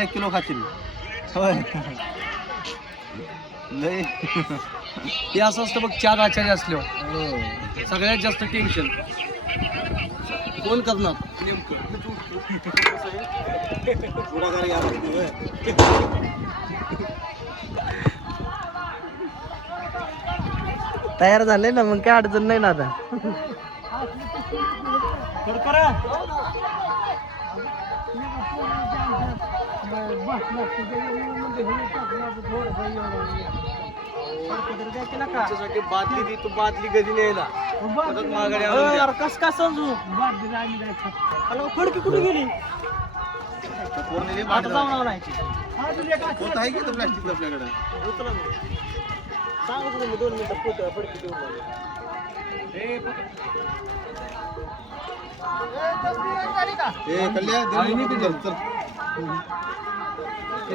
1 kilo खातील होय लय हे असं असतं बघ, 4 आचार्य असल्यावर सगळ्यात जास्त टेन्शन कोण करणार नेमकं. पुढाकार घ्यावा लागतो होय. तयार झाले ना, मग काय अडचण नाही ना आता. त्याच्यासाठी बादली दी, तू बादली कधी न्यायला परत माघारी आणून द्या. कस का समजू खडकी कुठे गेली आता जाऊन आणायची. होत आहे की तो प्लास्टिक आपल्याकडे सांगतो तुम्ही 2 मिनिटं फडकी देऊन कल्या चल किती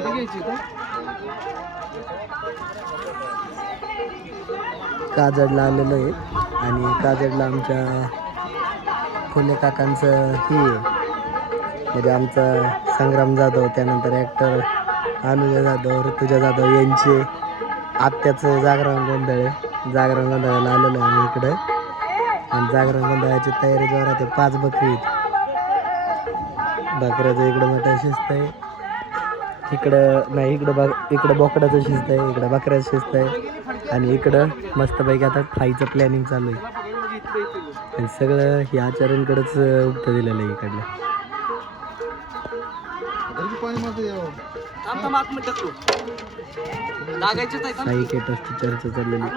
घ्यायची तू? काजडला आलेलो आहे आणि काजडला आमच्या खोले काकांचं हे आहे. म्हणजे आमचा संग्राम जाधव, त्यानंतर ॲक्टर अनुजा जाधव, ऋतुजा जाधव यांचे आत्याचं जागरण गोंधळ आहे. जागरण गोंधळाला आलेलो आहे आम्ही इकडं आणि जागरण गोंधळाची तयारी जोरात आहे. 5 बकरी आहेत. बकऱ्याचं इकडं मोठं शिस्त आहे, इकडं नाही, इकडं बोकडाचं शिस्त आहे, इकडं बकऱ्याचं शिस्त आहे आणि इकडं मस्तपैकी आता फ्रायचं प्लॅनिंग चालू आहे. आणि सगळं हे आचार्यांकडेच उत्तर दिलेलं आहे इकडलं. काही केटसची चर्चा चाललेली.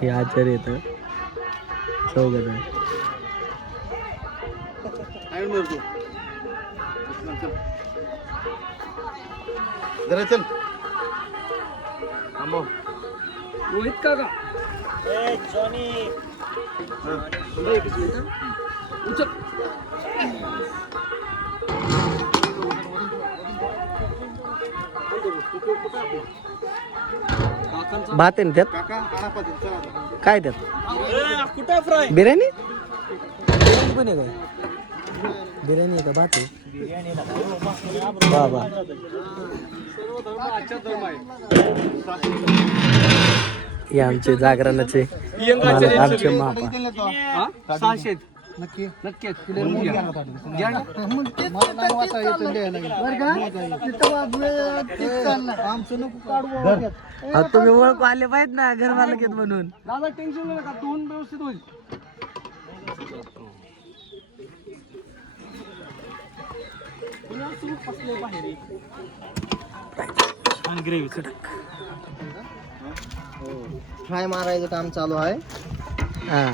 हे आचार्य येतं चौघजण. जरा चल रोहित काका उचल. भात आहे ना त्यात? काका आणा पाटील चला आता. काय त्यात? कुठं फ्राय बिर्याणी? बिर्याणी पण आहे काय? बिर्याणी आहे का भात आहे? बाबा हे आमचे जागरणाचे मालक, आमचे मापा. 600 नक्की नक्की तुम्ही ओळख आले पाहिजे ना घर मालक आहेत म्हणून. दादा टेन्शन नका, दोन व्यवस्थित होईल. ग्रेव्ही कडक फ्राय मारायचं काम चालू आहे. हा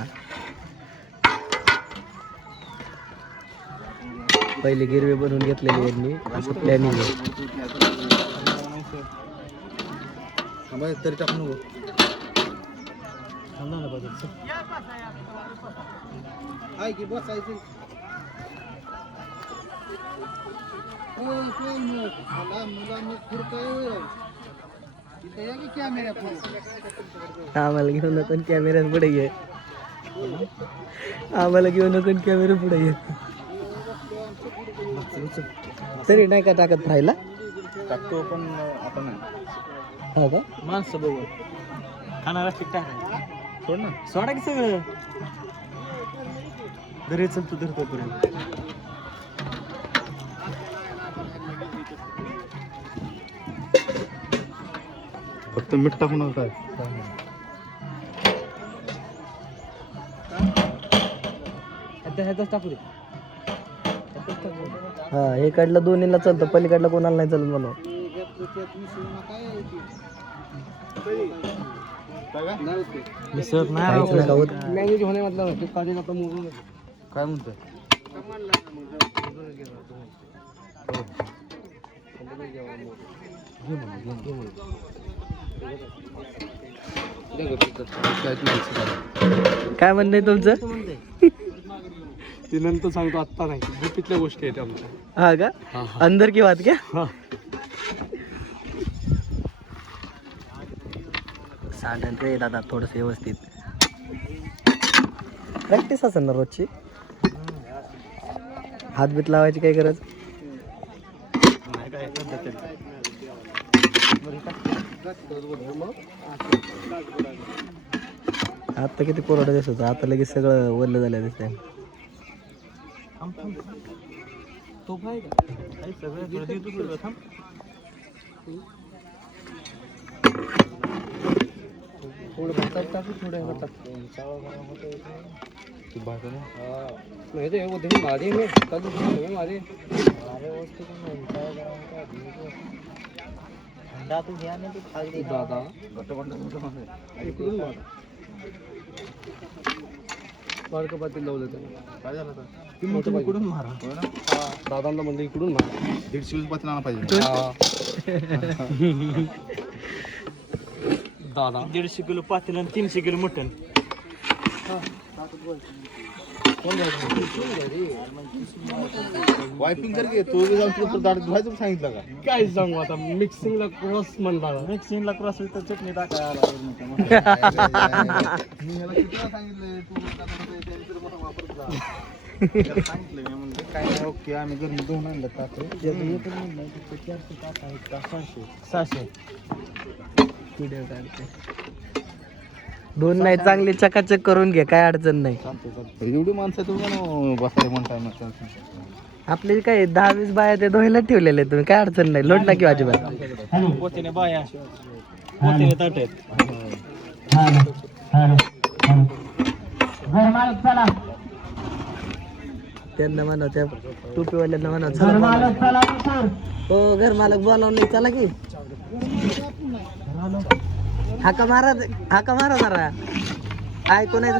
पहिले गिरवे बनवून घेतलेले यांनी, असं प्लॅनिंग आहे. तरी टाकू नको आहे की बसायचं. आम्हाला घेऊन नको कॅमेरा पुढे घे, आम्हाला घेऊन नको कॅमेरा पुढे घे. तरी नाही का टाकत फ्रायला? टाकतो पण आपण हा का? माणसं बघून खाणारा फिट टाकायचं. सोड ना. सोडा की सगळं घरी चल, तू धरतो पर्यंत. फक्त मीठ टाकू नका. ह्यातच टाकू दे. हा हे कडलं दोन्हीला चालतं, पलीकडलं कोणाला नाही चालत म्हणून. मिसळत काहीच नका होत. मॅनेज होणे म्हटलं ते काढून आता मोजून काय म्हणतोय? काय म्हणणं आहे तुमचं? ते नंतर सांगतो, आत्ता नाही. गुपितल्या गोष्टी आहेत आमच्या. हा का? अंदर की बात क्या? सांडण रे दादा थोडस व्यवस्थित. प्रॅक्टिस असेल ना रोजची? हातबीत लावायची काय गरज? नाही काय सध्या तरी. आता किती कोरडं दिसत होतं, आता लगेच सगळं वल्ल झालं दिसतंय. तो काय का काही सगळं थोडं दे तू सगळं थांब. थोडं भातात टाकू थोडं ह्याला टाकू तू भाजून ये. नाही ते वो तुम्ही मारे मी चालू तुम्ही मारे थंडा तू घ्या ना तू खाली दादा घट्टबंड इकडून मार बारकं पातील लावलं त्याने काय झालं आता? ती मोठं पाहिजे. इकडून मारा हो ना. दादांना म्हणलं इकडून मार 150 पातील आणा पाहिजे. दादा 150 किलो पातेलं आणि 300 किलो मटण. वायपिंग कर घे तू बी जाऊन तुला दाढ धुवायचं सांगितलं का? काय सांगू आता मिक्सिंगला क्रॉस म्हणला मिक्सिंगला क्रॉस होईल तर चटणी टाकायला मी ह्याला किती वेळा सांगितलंय तू त्यानंतर मोठा वापरत जा. त्याला सांगितलं मी म्हणलं काय नाही ओके आम्ही घरून धुवून आणलं टाकलं. 600. व्हिडिओ काढते. 2 नाही चांगली चकाचक करून घे, काय अडचण नाही. एवढी माणसं तुम्ही बसायला म्हणताय मग आपली काय 10-20 बाया ते धुवायला ठेवलेले तुम्ही, काय अडचण नाही. लोट टाकी अजिबात. पोतीने बाया पोतीने ताट आहेत. त्यांना म्हणा, त्या टोपीवाल्यांना म्हणा चला. हो घर मालक बोलावले, चला की. हाका मारा जरा. ऐकू नाही.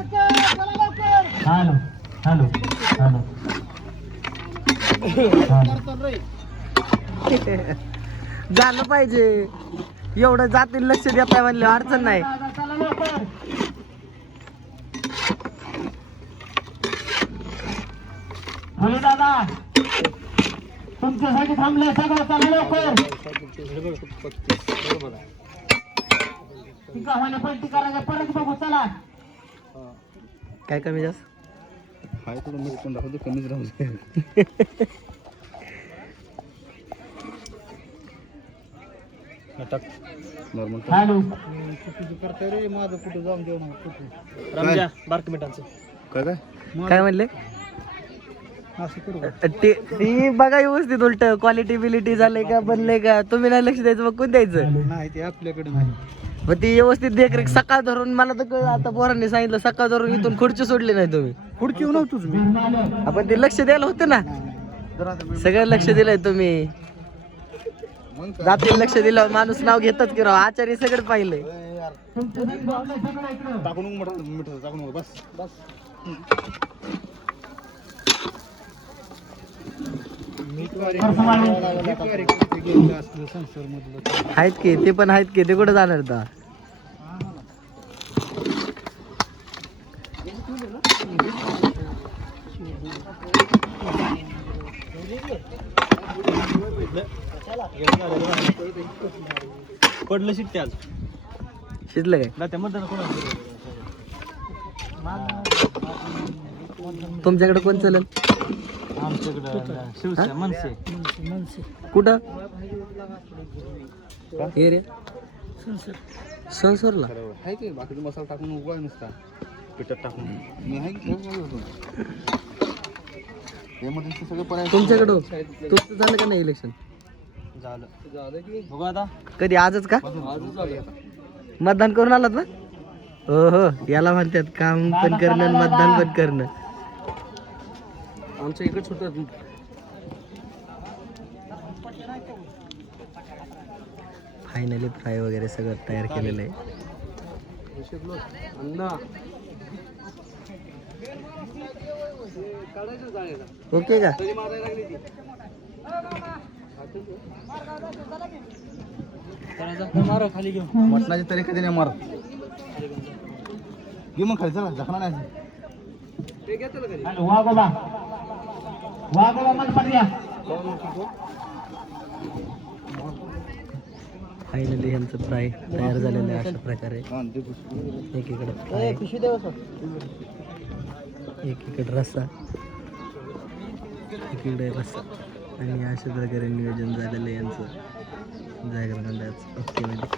झालं पाहिजे एवढं जातील लक्ष देताय म्हणले अडचण नाही. दादा तुमच्यासाठी थांबले सगळं, चला लवकर. गावाने पलटी करायला परत बघू, चला. काय कमी जास्त हाय थोडं मिक्स करून दाखवतो कमीच राहू दे. नॉर्मल हॅलो करतोय रे माझं कुठं जाऊन देऊ रामजा बारक मिठांचं. काय काय काय म्हणले? असं करू ती बघा व्यवस्थित, उलट क्वालिटी बिलिटी झालंय का, बनलंय का. तुम्ही नाही लक्ष द्यायचं, मग कोण द्यायचं? नाही ते आपल्याकडे नाही. मग ती व्यवस्थित देखरेख सकाळ धरून, मला तर कळलं, आता पोरांनी सांगितलं सकाळ धरून इथून खुर्ची सोडली नाही तुम्ही. खुर्ची नव्हतोच मी. आपण ते लक्ष द्यायला होतं ना, सगळं लक्ष दिलंय तुम्ही. मग काय? जातील लक्ष दिलं माणूस नाव घेतच की राव. आचार्य सगळं पाहिलंय. टाकून मिठ टाकून बस बस. आहेत की ते पण आहेत की, ते कुठं जाणार आता? पडलं शिट्टे आज शिजलं काय? ना त्या मतदान कोणाला तुमच्याकडे कोण चालेल? आमच्याकडं शिवसेना मनसे. कुठं हे रे संसरला? आहे की बाकीचा मसाला टाकून उगवाय नुसता पिठात टाकून मी आहे की ठेवून होतो. एमर्जन्सी सगळं पर्याय तुमच्याकडं तुमचं झालं का नाही इलेक्शन? झालं की बघू आता. कधी आजच का? आजच झालं. मतदान करून आलात ना? हो हो, याला म्हणतात काम पण करणं आणि मतदान पण करणं. आमच्या इकडे छोटं फायनली फ्राय वगैरे सगळं तयार केलेलं आहे. अण्णा काढायचं जाळ्याला ओके का? तरी मारायला लागली ती. मारा खाली घेऊन. मटणाची तरी कधी नाही मारत. घे मग खाली चला झाकणार नाही. ते घेतलं का कधी? हॅलो वागोबा मन पडल्या. फायनली ह्यांचं फ्राय तयार झालेलं आहे अशा प्रकारे. हा, दे पुष्प. एकीकडे फ्राय, एकीकडे रस्सा. इकडे रस्सा आणि अशा प्रकारे नियोजन झालेलं आहे यांचं जागर अंदाज ओके मध्ये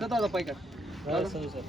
दादा पाय का सर